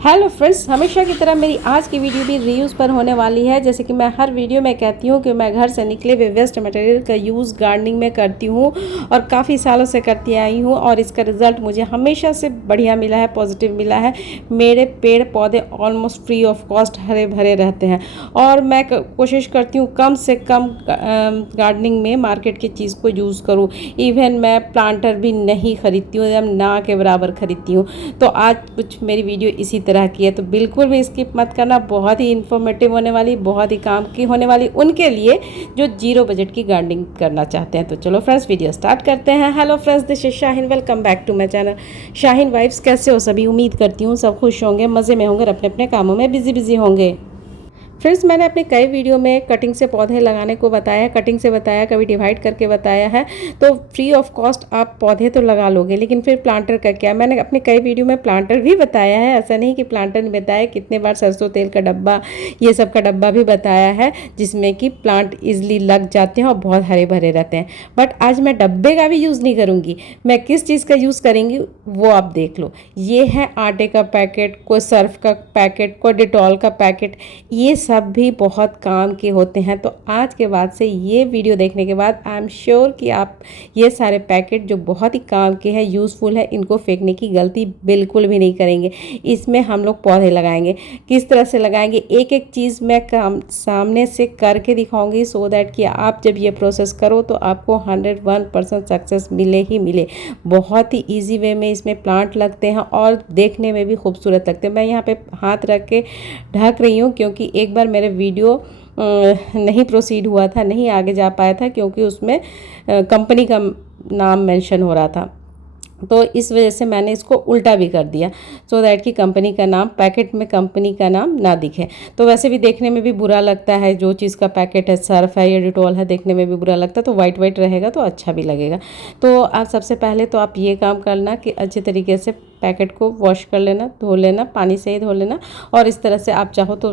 Hello friends, हमेशा की तरह मेरी आज की वीडियो भी रीयूज़ पर होने वाली है। जैसे कि मैं हर वीडियो में कहती हूँ कि मैं घर से निकले हुए वेस्ट मटेरियल का यूज़ गार्डनिंग में करती हूँ और काफ़ी सालों से करती आई हूँ और इसका रिज़ल्ट मुझे हमेशा से बढ़िया मिला है, पॉजिटिव मिला है। मेरे पेड़ पौधे ऑलमोस्ट फ्री ऑफ कॉस्ट हरे भरे रहते हैं और मैं कोशिश करती हूँ कम से कम गार्डनिंग में मार्केट की चीज़ को यूज़ करूँ। इवन मैं प्लांटर भी नहीं खरीदती हूँ, एकदम ना के बराबर खरीदती हूँ। तो आज कुछ मेरी वीडियो इसी तरह की है, तो बिल्कुल भी स्किप मत करना। बहुत ही इन्फॉर्मेटिव होने वाली, बहुत ही काम की होने वाली उनके लिए जो जीरो बजट की गार्डनिंग करना चाहते हैं। तो चलो फ्रेंड्स, वीडियो स्टार्ट करते हैं। Hello friends, this is Shaheen, welcome back to my channel Shaheen vibes. कैसे हो सभी? उम्मीद करती हूँ सब खुश होंगे, मज़े में होंगे और अपने अपने कामों में बिजी होंगे। फ्रेंड्स, मैंने अपने कई वीडियो में कटिंग से पौधे लगाने को बताया है, कटिंग से बताया, कभी डिवाइड करके बताया है। तो फ्री ऑफ कॉस्ट आप पौधे तो लगा लोगे, लेकिन फिर प्लांटर का क्या? मैंने अपने कई वीडियो में प्लांटर भी बताया है, ऐसा नहीं कि प्लांटर नहीं बताया। कितने बार सरसों तेल का डब्बा, ये सब का डब्बा भी बताया है, जिसमें कि प्लांट ईजिली लग जाते हैं और बहुत हरे भरे रहते हैं। बट आज मैं डब्बे का भी यूज़ नहीं करूँगी। मैं किस चीज़ का यूज़ करेंगी वो आप देख लो। ये है आटे का पैकेट, कोई सर्फ का पैकेट, कोई डिटॉल का पैकेट, ये सब भी बहुत काम के होते हैं। तो आज के बाद से ये वीडियो देखने के बाद आई एम श्योर कि आप ये सारे पैकेट जो बहुत ही काम के हैं, यूज़फुल है, इनको फेंकने की गलती बिल्कुल भी नहीं करेंगे। इसमें हम लोग पौधे लगाएंगे। किस तरह से लगाएंगे, एक एक चीज़ मैं काम सामने से करके दिखाऊंगी, सो दैट कि आप जब ये प्रोसेस करो तो आपको 101% सक्सेस मिले ही मिले। बहुत ही ईजी वे में इसमें प्लांट लगते हैं और देखने में भी खूबसूरत लगते हैं। मैं यहाँ पे हाथ रख के ढक रही हूँ क्योंकि एक बार मेरे वीडियो नहीं प्रोसीड हुआ था, नहीं आगे जा पाया था, क्योंकि उसमें कंपनी का नाम मेंशन हो रहा था। तो इस वजह से मैंने इसको उल्टा भी कर दिया, सो दैट कि कंपनी का नाम, पैकेट में कंपनी का नाम ना दिखे। तो वैसे भी देखने में भी बुरा लगता है, जो चीज़ का पैकेट है, सर्फ है या डिटॉल है, देखने में भी बुरा लगता है। तो वाइट वाइट रहेगा तो अच्छा भी लगेगा। तो आप सबसे पहले तो आप ये काम करना कि अच्छे तरीके से पैकेट को वॉश कर लेना, धो लेना, पानी से ही धो लेना। और इस तरह से आप चाहो तो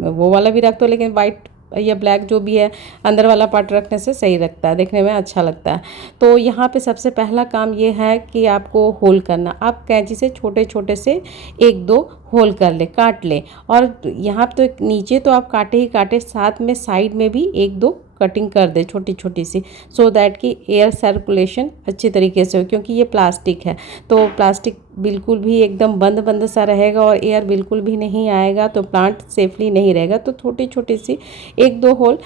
वो वाला भी रख दो, लेकिन वाइट या ब्लैक जो भी है, अंदर वाला पार्ट रखने से सही लगता है, देखने में अच्छा लगता है। तो यहाँ पे सबसे पहला काम ये है कि आपको होल करना। आप कैंची से छोटे छोटे से एक दो होल कर ले, काट ले। और यहाँ तो नीचे तो आप काटे ही काटे, साथ में साइड में भी एक दो कटिंग कर दे छोटी छोटी सी, सो दैट कि एयर सर्कुलेशन अच्छी तरीके से हो। क्योंकि ये प्लास्टिक है, तो प्लास्टिक बिल्कुल भी एकदम बंद बंद सा रहेगा और एयर बिल्कुल भी नहीं आएगा तो प्लांट सेफली नहीं रहेगा। तो छोटी छोटी सी एक दो होल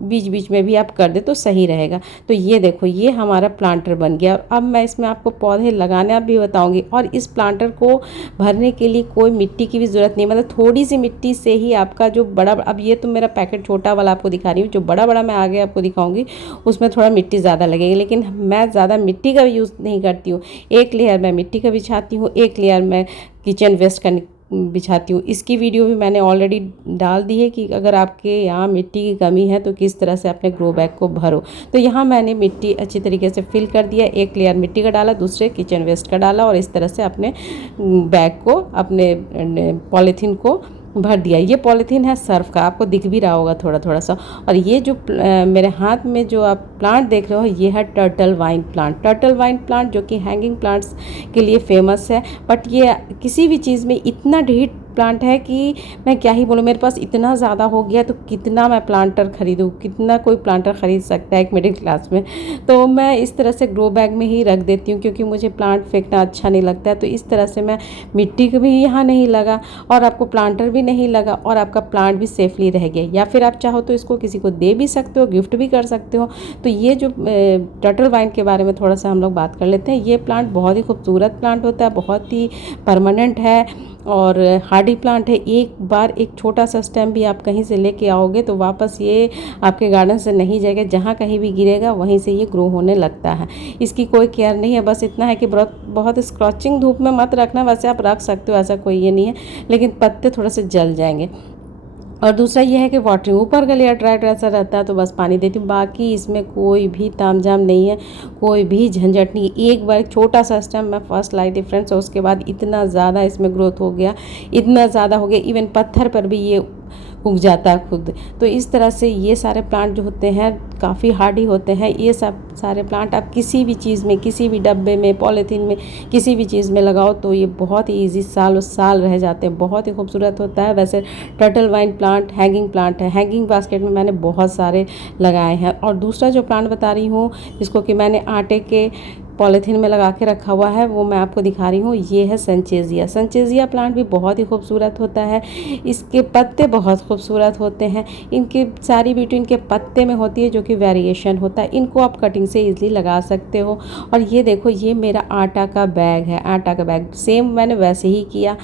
बीच बीच में भी आप कर दे तो सही रहेगा। तो ये देखो, ये हमारा प्लांटर बन गया। और अब मैं इसमें आपको पौधे लगाना भी बताऊँगी। और इस प्लांटर को भरने के लिए कोई मिट्टी की भी ज़रूरत नहीं, मतलब थोड़ी सी मिट्टी से ही आपका जो बड़ा, अब ये तो मेरा पैकेट छोटा वाला आपको दिखा रही हूँ, जो बड़ा बड़ा मैं आगे आपको दिखाऊंगी उसमें थोड़ा मिट्टी ज़्यादा लगेगी, लेकिन मैं ज़्यादा मिट्टी का यूज़ नहीं करती हूँ। एक लेयर मैं मिट्टी का बिछाती हूँ, एक लेयर मैं किचन वेस्ट का बिछाती हूँ। इसकी वीडियो भी मैंने ऑलरेडी डाल दी है कि अगर आपके यहाँ मिट्टी की कमी है तो किस तरह से अपने ग्रो बैग को भरो। तो यहाँ मैंने मिट्टी अच्छी तरीके से फिल कर दिया, एक लेयर मिट्टी का डाला, दूसरे किचन वेस्ट का डाला और इस तरह से अपने बैग को, अपने पॉलीथीन को भर दिया। ये पॉलीथीन है सर्फ का, आपको दिख भी रहा होगा थोड़ा थोड़ा सा। और ये जो मेरे हाथ में जो आप प्लांट देख रहे हो, ये है turtle vine plant. Turtle vine plant जो कि हैंगिंग प्लांट्स के लिए फेमस है, बट ये किसी भी चीज़ में इतना ढीठ प्लांट है कि मैं क्या ही बोलूँ। मेरे पास इतना ज़्यादा हो गया तो कितना मैं प्लांटर ख़रीदूँ, कितना कोई प्लांटर ख़रीद सकता है एक मिडिल क्लास में। तो मैं इस तरह से ग्रो बैग में ही रख देती हूँ, क्योंकि मुझे प्लांट फेंकना अच्छा नहीं लगता है। तो इस तरह से मैं, मिट्टी का भी यहाँ नहीं लगा और आपको प्लांटर भी नहीं लगा और आपका प्लांट भी सेफली रह गया। या फिर आप चाहो तो इसको किसी को दे भी सकते हो, गिफ्ट भी कर सकते हो। तो ये जो टर्टल वाइन के बारे में थोड़ा सा हम लोग बात कर लेते हैं। ये प्लांट बहुत ही खूबसूरत प्लांट होता है, बहुत ही परमानेंट है और हार्डी प्लांट है। एक बार एक छोटा सा स्टेम भी आप कहीं से लेके आओगे तो वापस ये आपके गार्डन से नहीं जाएगा, जहाँ कहीं भी गिरेगा वहीं से ये ग्रो होने लगता है। इसकी कोई केयर नहीं है, बस इतना है कि बहुत स्क्रॉचिंग धूप में मत रखना। वैसे आप रख सकते हो, ऐसा कोई ये नहीं है, लेकिन पत्ते थोड़े से जल जाएंगे। और दूसरा ये है कि वाटरिंग, ऊपर का लेयर ड्राई ड्राई सा रहता है तो बस पानी देती हूँ। बाकी इसमें कोई भी तामझाम नहीं है, कोई भी झंझट नहीं। एक बार एक छोटा सा स्टेम मैं फर्स्ट लाई थी फ्रेंड्स, उसके बाद इतना ज़्यादा इसमें ग्रोथ हो गया, इतना ज़्यादा हो गया, इवन पत्थर पर भी ये उग जाता है खुद। तो इस तरह से ये सारे प्लांट जो होते हैं काफ़ी हार्डी होते हैं। ये सब सारे प्लांट आप किसी भी चीज़ में, किसी भी डब्बे में, पॉलीथीन में, किसी भी चीज़ में लगाओ तो ये बहुत ही ईजी सालों साल रह जाते हैं। बहुत ही खूबसूरत होता है। वैसे turtle vine plant hanging plant है, हैंगिंग बास्केट में मैंने बहुत सारे लगाए हैं। और दूसरा जो प्लांट बता रही हूँ जिसको कि मैंने आटे के पॉलीथीन में लगा के रखा हुआ है वो मैं आपको दिखा रही हूँ। ये है सनचेजिया। सनचेजिया प्लांट भी बहुत ही खूबसूरत होता है। इसके पत्ते बहुत खूबसूरत होते हैं। इनकी सारी ब्यूटी इनके पत्ते में होती है जो कि वेरिएशन होता है। इनको आप कटिंग से इजीली लगा सकते हो। और ये देखो, ये मेरा आटा का बैग है। आटा का बैग सेम मैंने वैसे ही किया।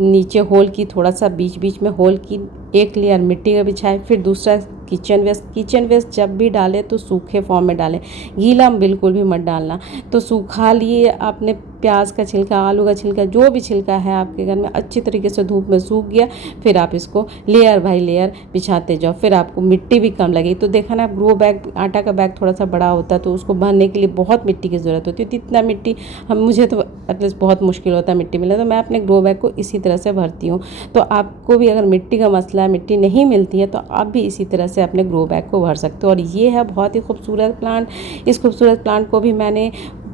नीचे होल की, थोड़ा सा बीच बीच में होल की, एक लेयर मिट्टी का बिछाए, फिर दूसरा किचन वेस्ट। किचन वेस्ट जब भी डालें तो सूखे फॉर्म में डालें, गीला बिल्कुल भी मत डालना। तो सूखा लिए आपने प्याज का छिलका, आलू का छिलका, जो भी छिलका है आपके घर में, अच्छी तरीके से धूप में सूख गया, फिर आप इसको लेयर बाई लेयर बिछाते जाओ। फिर आपको मिट्टी भी कम लगेगी। तो देखा ना, ग्रो बैग, आटा का बैग थोड़ा सा बड़ा होता है तो उसको भरने के लिए बहुत मिट्टी की ज़रूरत होती है। तो इतना मिट्टी मुझे तो एटलीस्ट बहुत मुश्किल होता है मिट्टी मिलना। तो मैं अपने ग्रो बैग को इसी तरह से भरती हूँ। तो आपको भी अगर मिट्टी का मसला है, मिट्टी नहीं मिलती है, तो आप भी इसी तरह से अपने ग्रो बैग को भर सकते हो। और ये है बहुत ही खूबसूरत प्लांट। इस खूबसूरत प्लांट को भी मैंने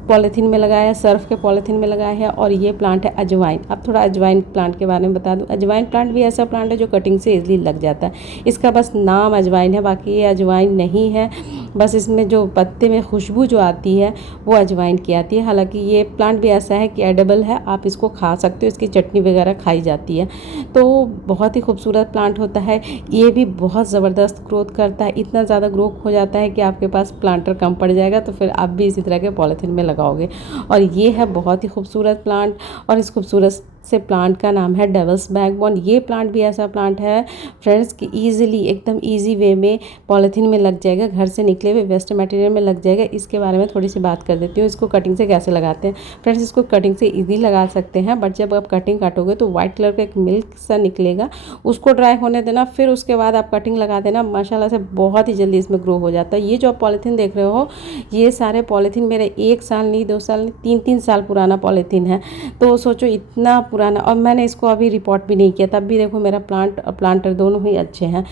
पॉलीथीन में लगाया है, सर्फ के पॉलीथीन में लगाया है। और ये प्लांट है अजवाइन। अब थोड़ा अजवाइन प्लांट के बारे में बता दूं। अजवाइन प्लांट भी ऐसा प्लांट है जो कटिंग से इजीली लग जाता है। इसका बस नाम अजवाइन है, बाकी ये अजवाइन नहीं है। बस इसमें जो पत्ते में खुशबू जो आती है वो अजवाइन की आती है। हालांकि ये प्लांट भी ऐसा है कि एडिबल है, आप इसको खा सकते हो। इसकी चटनी वगैरह खाई जाती है। तो बहुत ही खूबसूरत प्लांट होता है। ये भी बहुत ज़बरदस्त ग्रोथ करता है। इतना ज़्यादा ग्रो हो जाता है कि आपके पास प्लांटर कम पड़ जाएगा, तो फिर आप भी इसी तरह के पॉलीथीन में लगाओगे। और ये है बहुत ही खूबसूरत प्लांट। और इस खूबसूरत से प्लांट का नाम है डेविल्स बैकबोन। ये प्लांट भी ऐसा प्लांट है फ्रेंड्स कि ईजिली, एकदम ईजी वे में पॉलीथीन में लग जाएगा, घर से निकले हुए वेस्ट मटेरियल में लग जाएगा। इसके बारे में थोड़ी सी बात कर देती हूँ। इसको कटिंग से कैसे लगाते हैं फ्रेंड्स। इसको कटिंग से ईजी लगा सकते हैं, बट जब आप कटिंग काटोगे तो वाइट कलर का एक मिल्क सा निकलेगा, उसको ड्राई होने देना, फिर उसके बाद आप कटिंग लगा देना। माशाल्लाह से बहुत ही जल्दी इसमें ग्रो हो जाता है। ये जो आप पॉलीथीन देख रहे हो, ये सारे पॉलीथीन मेरे 1 साल नहीं, 2 साल नहीं, 3-3 साल पुराना पॉलीथीन है। तो सोचो इतना पुराना। और मैंने इसको अभी रिपोर्ट भी नहीं किया, तब भी देखो मेरा प्लांट और प्लांटर दोनों ही अच्छे हैं।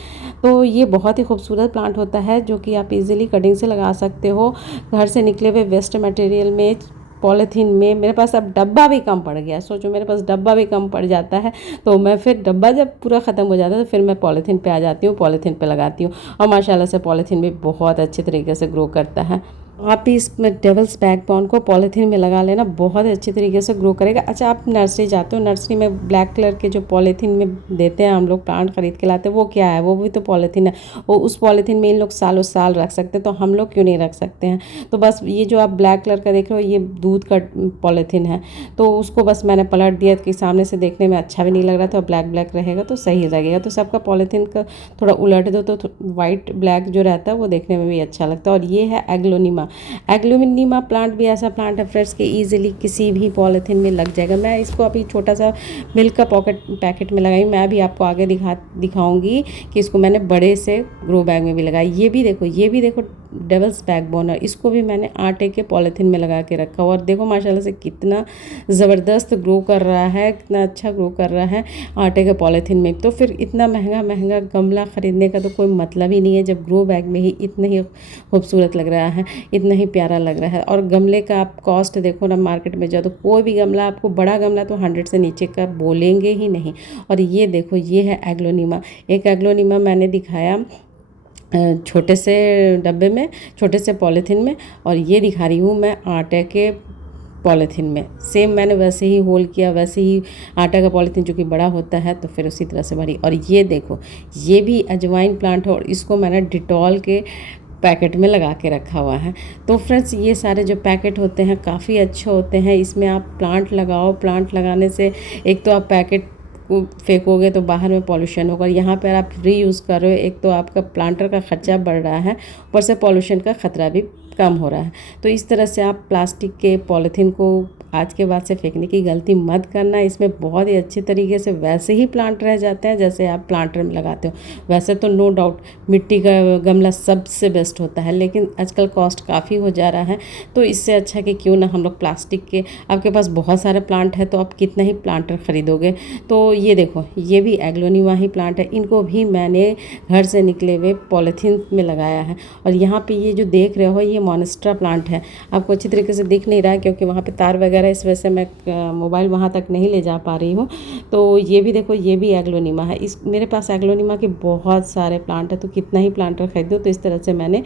तो ये बहुत ही खूबसूरत प्लांट होता है जो कि आप इजीली कटिंग से लगा सकते हो। घर से निकले हुए वेस्ट मटेरियल में, पॉलीथीन में। मेरे पास अब डब्बा भी कम पड़ गया। सोचो मेरे पास डब्बा भी कम पड़ जाता है, तो मैं फिर डब्बा जब पूरा ख़त्म हो जाता है तो फिर मैं पॉलीथीन पे आ जाती हूँ, पॉलीथीन पे लगाती हूँ। और माशाल्लाह से पॉलीथीन भी बहुत अच्छे तरीके से ग्रो करता है। आप भी इस डेविल्स बैकबोन को पॉलीथीन में लगा लेना, बहुत अच्छी तरीके से ग्रो करेगा। अच्छा, आप नर्सरी जाते हो, नर्सरी में ब्लैक कलर के जो पॉलीथीन में देते हैं हम लोग, प्लांट खरीद के लाते हैं, वो क्या है? वो भी तो पॉलीथीन है। वो उस पॉलीथीन में इन लोग सालों साल रख सकते हैं, तो हम लोग क्यों नहीं रख सकते हैं? तो बस ये जो आप ब्लैक कलर का देख रहे हो, ये दूध का पॉलीथीन है। तो उसको बस मैंने पलट दिया कि सामने से देखने में अच्छा भी नहीं लग रहा था, ब्लैक ब्लैक रहेगा तो सही लगेगा। तो सबका पॉलीथीन का थोड़ा उलट दो तो वाइट ब्लैक जो रहता है वो देखने में भी अच्छा लगता है। और ये है एग्लोनिमा। एग्लोनिमा प्लांट भी ऐसा प्लांट है फ्रेंड्स कि ईजिली किसी भी पॉलीथीन में लग जाएगा। मैं इसको अभी छोटा सा मिल्क का पैकेट में लगाई। मैं भी आपको आगे दिखाऊंगी कि इसको मैंने बड़े से ग्रो बैग में भी लगाई। ये भी देखो डेविल्स बैकबोन है। इसको भी मैंने आटे के पॉलीथीन में लगा के रखा हुआ। और देखो माशाल्लाह से कितना ज़बरदस्त ग्रो कर रहा है, कितना अच्छा ग्रो कर रहा है आटे के पॉलीथीन में। तो फिर इतना महंगा गमला ख़रीदने का तो कोई मतलब ही नहीं है, जब ग्रो बैग में ही इतना ही खूबसूरत लग रहा है, इतना ही प्यारा लग रहा है। और गमले का आप कॉस्ट देखो ना, मार्केट में जाओ तो कोई भी गमला आपको, बड़ा गमला तो 100 से नीचे का बोलेंगे ही नहीं। और ये देखो, ये है एग्लोनिमा। एक एग्लोनिमा मैंने दिखाया छोटे से डब्बे में, छोटे से पॉलीथीन में, और ये दिखा रही हूँ मैं आटे के पॉलीथीन में। सेम मैंने वैसे ही होल किया, वैसे ही आटा का पॉलीथीन जो कि बड़ा होता है, तो फिर उसी तरह से भरी। और ये देखो, ये भी अजवाइन प्लांट है और इसको मैंने डिटॉल के पैकेट में लगा के रखा हुआ है। तो फ्रेंड्स, ये सारे जो पैकेट होते हैं काफ़ी अच्छे होते हैं। इसमें आप प्लांट लगाओ। प्लांट लगाने से एक तो आप पैकेट को फेंकोगे तो बाहर में पॉल्यूशन होगा। यहाँ पर आप रीयूज़ कर रहे हो, एक तो आपका प्लांटर का खर्चा बढ़ रहा है, ऊपर से पॉल्यूशन का खतरा भी कम हो रहा है। तो इस तरह से आप प्लास्टिक के पॉलीथीन को आज के बाद से फेंकने की गलती मत करना। इसमें बहुत ही अच्छे तरीके से वैसे ही प्लांट रह जाते हैं जैसे आप प्लांटर में लगाते हो। वैसे तो नो डाउट मिट्टी का गमला सबसे बेस्ट होता है, लेकिन आजकल कॉस्ट काफ़ी हो जा रहा है, तो इससे अच्छा कि क्यों ना हम लोग प्लास्टिक के, आपके पास बहुत सारे प्लांट है तो आप कितना ही प्लांटर ख़रीदोगे। तो ये देखो, ये भी एग्लोनिमा ही प्लांट है, इनको भी मैंने घर से निकले हुए पॉलीथीन में लगाया है। और यहाँ पे ये जो देख रहे हो ये मॉन्स्टेरा प्लांट है। आपको अच्छी तरीके से दिख नहीं रहा है क्योंकि वहाँ पे तार वगैरह, इस वजह से मैं मोबाइल वहाँ तक नहीं ले जा पा रही हूँ। तो ये भी देखो, ये भी एग्लोनिमा है। इस मेरे पास एग्लोनिमा के बहुत सारे प्लांट है, तो कितना ही प्लांटर खरीदो। तो इस तरह से मैंने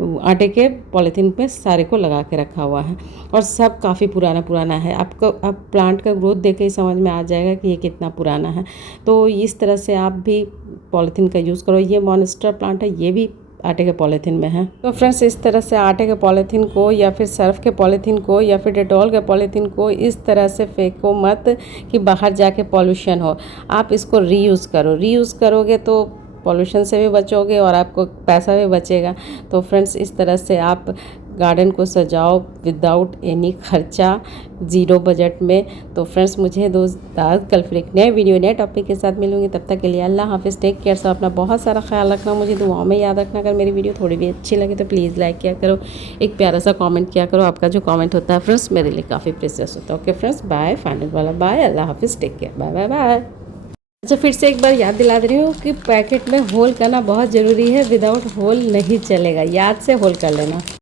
आटे के पॉलीथीन पे सारे को लगा के रखा हुआ है और सब काफ़ी पुराना पुराना है। आपको अब प्लांट का ग्रोथ देख के ही समझ में आ जाएगा कि ये कितना पुराना है। तो इस तरह से आप भी पॉलीथीन का यूज़ करो। ये मॉन्स्टेरा प्लांट है, ये भी आटे के पॉलीथीन में है। तो फ्रेंड्स, इस तरह से आटे के पॉलीथीन को या फिर सर्फ के पॉलीथीन को या फिर डेटॉल के पॉलीथीन को इस तरह से फेंको मत कि बाहर जाके पॉल्यूशन हो। आप इसको रीयूज़ करो। रीयूज़ करोगे तो पॉल्यूशन से भी बचोगे और आपको पैसा भी बचेगा। तो फ्रेंड्स, इस तरह से आप गार्डन को सजाओ विदाउट एनी खर्चा, ज़ीरो बजट में। तो फ्रेंड्स, मुझे दोस्त कल फिर एक नए वीडियो नए टॉपिक के साथ मिलूंगी। तब तक के लिए अल्लाह हाफिज़, टेक केयर। सब अपना बहुत सारा ख्याल रखना, मुझे दुआओं में याद रखना। अगर मेरी वीडियो थोड़ी भी अच्छी लगे तो प्लीज़ लाइक किया करो, एक प्यारा सा कॉमेंट किया करो। आपका जो कॉमेंट होता है फ्रेंड्स मेरे लिए काफ़ी प्रेशियस होता है। ओके फ्रेंड्स, बाय, फाइनल वाला बाय, अल्लाह हाफिज़, take care, bye bye bye. अच्छा, फिर से एक बार याद दिला दे रही हूँ कि पैकेट में होल करना बहुत ज़रूरी है। विदाउट होल नहीं चलेगा, याद से होल कर लेना।